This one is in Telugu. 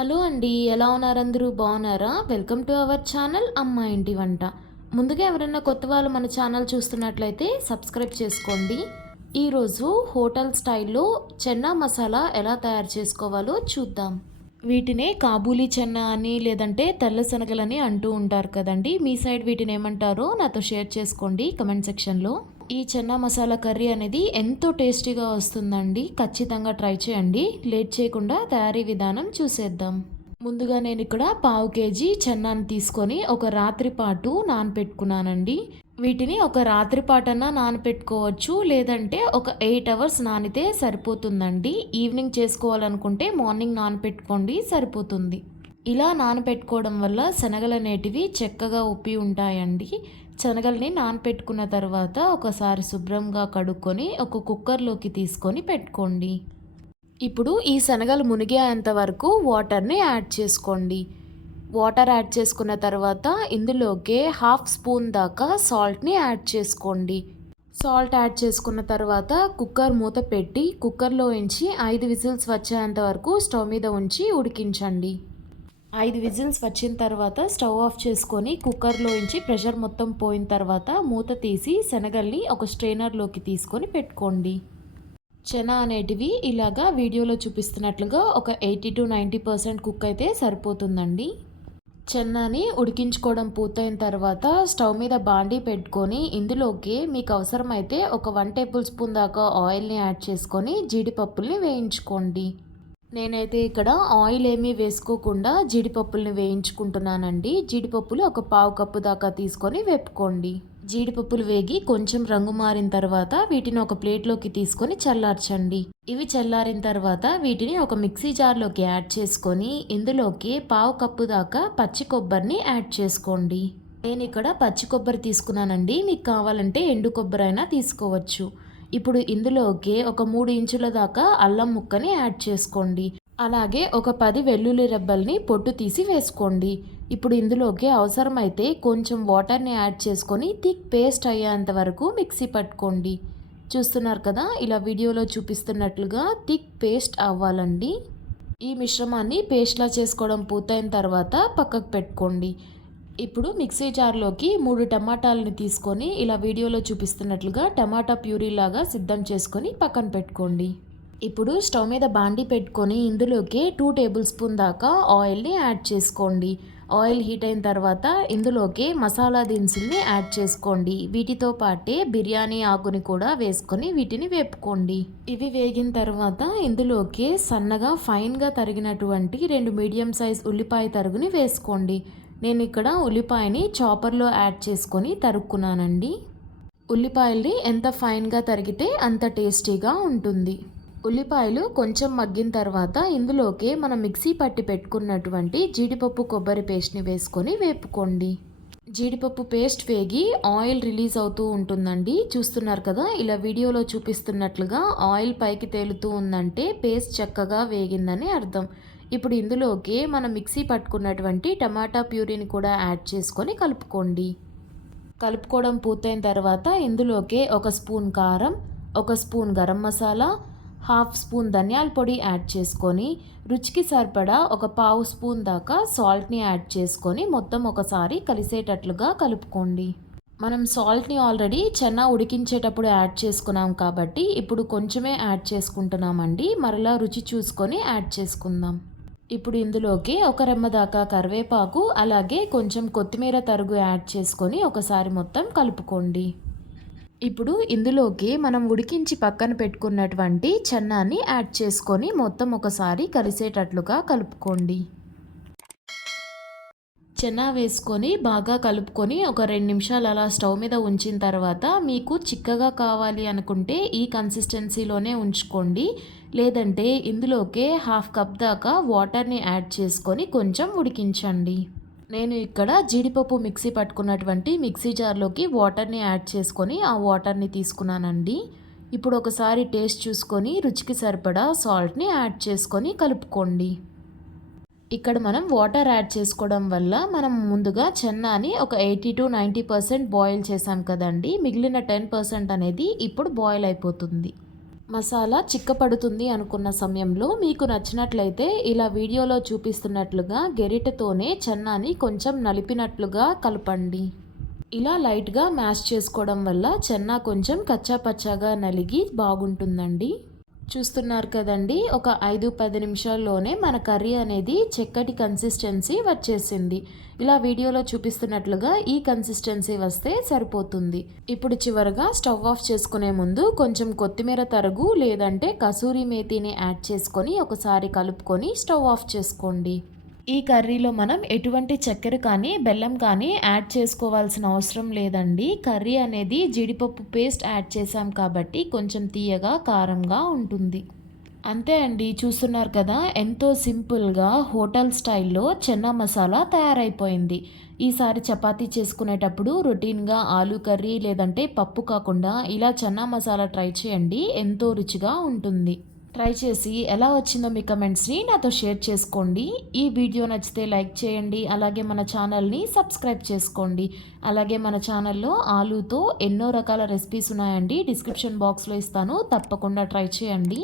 హలో అండి. ఎలా ఉన్నారు అందరూ? బాగున్నారా? వెల్కమ్ టు అవర్ ఛానల్ అమ్మ ఇంటి వంట. ముందుగా ఎవరైనా కొత్త వాళ్ళు మన ఛానల్ చూస్తున్నట్లయితే సబ్స్క్రైబ్ చేసుకోండి. ఈరోజు హోటల్ స్టైల్లో చెన్నా మసాలా ఎలా తయారు చేసుకోవాలో చూద్దాం. వీటినే కాబూలీ చెన్నా అని లేదంటే తెల్ల శనగలని అంటూ ఉంటారు కదండి. మీ సైడ్ వీటిని ఏమంటారో నాతో షేర్ చేసుకోండి కమెంట్ సెక్షన్లో. ఈ చెన్నా మసాలా కర్రీ అనేది ఎంతో టేస్టీగా వస్తుందండి. ఖచ్చితంగా ట్రై చేయండి. లేట్ చేయకుండా తయారీ విధానం చూసేద్దాం. ముందుగా నేను ఇక్కడ పావు కేజీ చెన్నాను తీసుకొని ఒక రాత్రి పాటు నానపెట్టుకున్నానండి. వీటిని ఒక రాత్రి పాటన్నా నానపెట్టుకోవచ్చు, లేదంటే ఒక 8 అవర్స్ నానితే సరిపోతుందండి. ఈవినింగ్ చేసుకోవాలనుకుంటే మార్నింగ్ నానపెట్టుకోండి, సరిపోతుంది. ఇలా నానపెట్టుకోవడం వల్ల శనగలు అనేటివి చక్కగా ఉప్పి ఉంటాయండి. శనగల్ని నానపెట్టుకున్న తర్వాత ఒకసారి శుభ్రంగా కడుక్కొని ఒక కుక్కర్లోకి తీసుకొని పెట్టుకోండి. ఇప్పుడు ఈ శనగలు మునిగేంత వరకు వాటర్ని యాడ్ చేసుకోండి. వాటర్ యాడ్ చేసుకున్న తర్వాత ఇందులోకి హాఫ్ స్పూన్ దాకా సాల్ట్ని యాడ్ చేసుకోండి. సాల్ట్ యాడ్ చేసుకున్న తర్వాత కుక్కర్ మూత పెట్టి కుక్కర్లో ఉంచి 5 విజిల్స్ వచ్చేంత వరకు స్టవ్ మీద ఉంచి ఉడికించండి. 5 విజిల్స్ వచ్చిన తర్వాత స్టవ్ ఆఫ్ చేసుకొని కుక్కర్లో ఉంచి ప్రెషర్ మొత్తం పోయిన తర్వాత మూత తీసి శనగల్ని ఒక స్ట్రైనర్లోకి తీసుకొని పెట్టుకోండి. చెనా అనేటివి ఇలాగా వీడియోలో చూపిస్తున్నట్లుగా ఒక 80-90% కుక్ అయితే సరిపోతుందండి. చెన్నాని ఉడికించుకోవడం పూర్తయిన తర్వాత స్టవ్ మీద బాండీ పెట్టుకొని ఇందులోకి మీకు అవసరమైతే ఒక 1 టేబుల్ స్పూన్ దాకా ఆయిల్ని యాడ్ చేసుకొని జీడిపప్పుల్ని వేయించుకోండి. నేనైతే ఇక్కడ ఆయిల్ ఏమీ వేసుకోకుండా జీడిపప్పుల్ని వేయించుకుంటున్నానండి. జీడిపప్పులు ఒక పావు కప్పు దాకా తీసుకొని వేపుకోండి. జీడిపప్పులు వేగి కొంచెం రంగు మారిన తర్వాత వీటిని ఒక ప్లేట్లోకి తీసుకొని చల్లార్చండి. ఇవి చల్లారిన తర్వాత వీటిని ఒక మిక్సీ జార్లోకి యాడ్ చేసుకొని ఇందులోకి పావు కప్పు దాకా పచ్చి కొబ్బరిని యాడ్ చేసుకోండి. నేను ఇక్కడ పచ్చి కొబ్బరి తీసుకున్నానండి. మీకు కావాలంటే ఎండు కొబ్బరి అయినా తీసుకోవచ్చు. ఇప్పుడు ఇందులోకి ఒక 3 ఇంచుల దాకా అల్లం ముక్కని యాడ్ చేసుకోండి. అలాగే ఒక 10 వెల్లుల్లి రెబ్బల్ని పొట్టు తీసి వేసుకోండి. ఇప్పుడు ఇందులోకి అవసరమైతే కొంచెం వాటర్ని యాడ్ చేసుకొని థిక్ పేస్ట్ అయ్యేంత వరకు మిక్సీ పట్టుకోండి. చూస్తున్నారు కదా, ఇలా వీడియోలో చూపిస్తున్నట్లుగా థిక్ పేస్ట్ అవ్వాలండి. ఈ మిశ్రమాన్ని పేస్ట్లా చేసుకోవడం పూర్తయిన తర్వాత పక్కకు పెట్టుకోండి. ఇప్పుడు మిక్సీ జార్లోకి 3 టమాటాలని తీసుకొని ఇలా వీడియోలో చూపిస్తున్నట్లుగా టమాటా ప్యూరీ లాగా సిద్ధం చేసుకొని పక్కన పెట్టుకోండి. ఇప్పుడు స్టవ్ మీద బాండీ పెట్టుకొని ఇందులోకి 2 టేబుల్ స్పూన్ దాకా ఆయిల్ని యాడ్ చేసుకోండి. ఆయిల్ హీట్ అయిన తర్వాత ఇందులోకి మసాలా దినుసుల్ని యాడ్ చేసుకోండి. వీటితో పాటే బిర్యానీ ఆకుని కూడా వేసుకొని వీటిని వేపుకోండి. ఇవి వేగిన తర్వాత ఇందులోకి సన్నగా ఫైన్గా తరిగినటువంటి 2 మీడియం సైజ్ ఉల్లిపాయ తరుగుని వేసుకోండి. నేను ఇక్కడ ఉల్లిపాయని చాపర్లో యాడ్ చేసుకొని తరుక్కున్నానండి. ఉల్లిపాయల్ని ఎంత ఫైన్గా తరిగితే అంత టేస్టీగా ఉంటుంది. ఉల్లిపాయలు కొంచెం మగ్గిన తర్వాత ఇందులోకి మనం మిక్సీ పట్టి పెట్టుకున్నటువంటి జీడిపప్పు కొబ్బరి పేస్ట్ని వేసుకొని వేపుకోండి. జీడిపప్పు పేస్ట్ వేగి ఆయిల్ రిలీజ్ అవుతూ ఉంటుందండి. చూస్తున్నారు కదా, ఇలా వీడియోలో చూపిస్తున్నట్లుగా ఆయిల్ పైకి తేలుతూ ఉందంటే పేస్ట్ చక్కగా వేగిందని అర్థం. ఇప్పుడు ఇందులోకి మనం మిక్సీ పట్టుకున్నటువంటి టమాటా ప్యూరీని కూడా యాడ్ చేసుకొని కలుపుకోండి. కలుపుకోవడం పూర్తయిన తర్వాత ఇందులోకి ఒక స్పూన్ కారం, ఒక spoon garam masala, half spoon ధనియాల పొడి యాడ్ చేసుకొని రుచికి సరిపడా ఒక పావు స్పూన్ దాకా సాల్ట్ని యాడ్ చేసుకొని మొత్తం ఒకసారి కలిసేటట్లుగా కలుపుకోండి. మనం సాల్ట్ని ఆల్రెడీ చెన్నా ఉడికించేటప్పుడు యాడ్ చేసుకున్నాం కాబట్టి ఇప్పుడు కొంచెమే యాడ్ చేసుకుంటున్నామండి. మరలా రుచి చూసుకొని యాడ్ చేసుకుందాం. ఇప్పుడు ఇందులోకి ఒక రెమ్మ దాకా కరివేపాకు అలాగే కొంచెం కొత్తిమీర తరుగు యాడ్ చేసుకొని ఒకసారి మొత్తం కలుపుకోండి. ఇప్పుడు ఇందులోకి మనం ఉడికించి పక్కన పెట్టుకున్నటువంటి చెన్నాని యాడ్ చేసుకొని మొత్తం ఒకసారి కలిసేటట్లుగా కలుపుకోండి. చెన్నా వేసుకొని బాగా కలుపుకొని ఒక 2 నిమిషాలు అలా స్టవ్ మీద ఉంచిన తర్వాత మీకు చిక్కగా కావాలి అనుకుంటే ఈ కన్సిస్టెన్సీలోనే ఉంచుకోండి. లేదంటే ఇందులోకే హాఫ్ కప్ దాకా వాటర్ని యాడ్ చేసుకొని కొంచెం ఉడికించండి. నేను ఇక్కడ జీడిపప్పు మిక్సీ పట్టుకున్నటువంటి మిక్సీ జార్లోకి వాటర్ని యాడ్ చేసుకొని ఆ వాటర్ని తీసుకున్నానండి. ఇప్పుడు ఒకసారి టేస్ట్ చూసుకొని రుచికి సరిపడా సాల్ట్ని యాడ్ చేసుకొని కలుపుకోండి. ఇక్కడ మనం వాటర్ యాడ్ చేసుకోవడం వల్ల మనం ముందుగా చెన్నాని ఒక 80-90% బాయిల్ చేసాం కదండి. మిగిలిన 10% అనేది ఇప్పుడు బాయిల్ అయిపోతుంది. మసాలా చిక్కపడుతుంది అనుకున్న సమయంలో మీకు నచ్చినట్లయితే ఇలా వీడియోలో చూపిస్తున్నట్లుగా గెరిటతోనే చెన్నాని కొంచెం నలిపినట్లుగా కలపండి. ఇలా లైట్గా మ్యాష్ చేసుకోవడం వల్ల చెన్నా కొంచెం కచ్చాపచ్చాగా నలిగి బాగుంటుందండి. చూస్తున్నారు కదండి, ఒక 5-10 నిమిషాల్లోనే మన కర్రీ అనేది చక్కటి కన్సిస్టెన్సీ వచ్చేసింది. ఇలా వీడియోలో చూపిస్తున్నట్లుగా ఈ కన్సిస్టెన్సీ వస్తే సరిపోతుంది. ఇప్పుడు చివరగా స్టవ్ ఆఫ్ చేసుకునే ముందు కొంచెం కొత్తిమీర తరుగు లేదంటే కసూరి మేతిని యాడ్ చేసుకొని ఒకసారి కలుపుకొని స్టవ్ ఆఫ్ చేసుకోండి. ఈ కర్రీలో మనం ఎటువంటి చక్కెర కానీ బెల్లం కానీ యాడ్ చేసుకోవాల్సిన అవసరం లేదండి. కర్రీ అనేది జీడిపప్పు పేస్ట్ యాడ్ చేసాం కాబట్టి కొంచెం తీయగా కారంగా ఉంటుంది. అంతే అండి, చూస్తున్నారు కదా, ఎంతో సింపుల్గా హోటల్ స్టైల్లో చెన్నా మసాలా తయారైపోయింది. ఈసారి చపాతీ చేసుకునేటప్పుడు రొటీన్గా ఆలూ కర్రీ లేదంటే పప్పు కాకుండా ఇలా చెన్నా మసాలా ట్రై చేయండి, ఎంతో రుచిగా ఉంటుంది. ట్రై చేసి ఎలా వచ్చిందో మీ కమెంట్స్ని నాతో షేర్ చేసుకోండి. ఈ వీడియో నచ్చితే లైక్ చేయండి, అలాగే మన ఛానల్ని సబ్స్క్రైబ్ చేసుకోండి. అలాగే మన ఛానల్లో ఆలూతో ఎన్నో రకాల రెసిపీస్ ఉన్నాయండి, డిస్క్రిప్షన్ బాక్స్లో ఇస్తాను, తప్పకుండా ట్రై చేయండి.